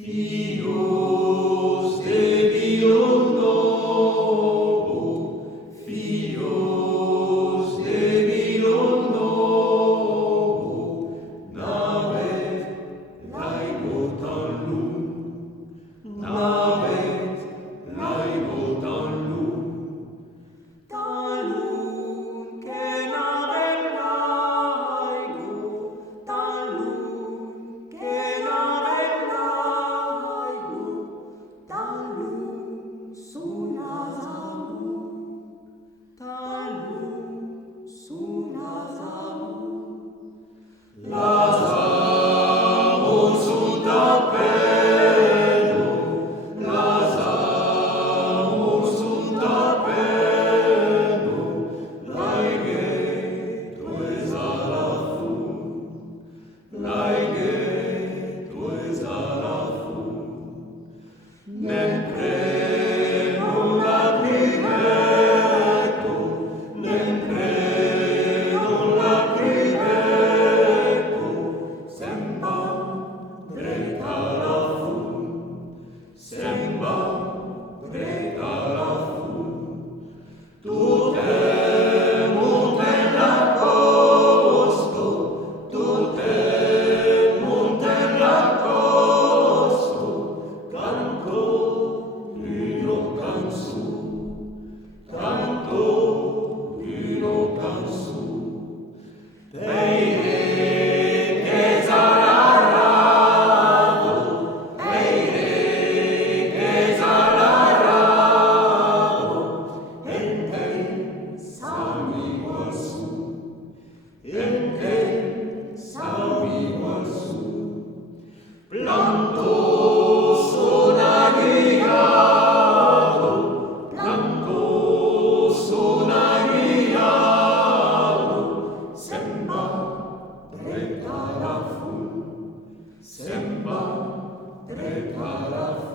Fios de vino novo, fios de vino novo, navet laigo tan lung, navet laigo tan lung. Tan lung che navet laigo, tan lung che navet laigo, tan lung sunazamu, tan lung sunazamu. Lazamo sunt appello, lazamo sunt appello, laegeto exala fum, laegeto exala fum. Nempre non lacrimeto, nempre non lacrimeto, sembam drecala fum, sembam drecala fum. Tutem muntem lacosto, tutem muntem lacosto, canto vino cansu, canto vino cansu. Eire che salarado, eire che salarado, enten salvivo su, enten salvivo su. Planto sonagliado, planto sonagliado, sembra drecala fum, sembra drecala fum.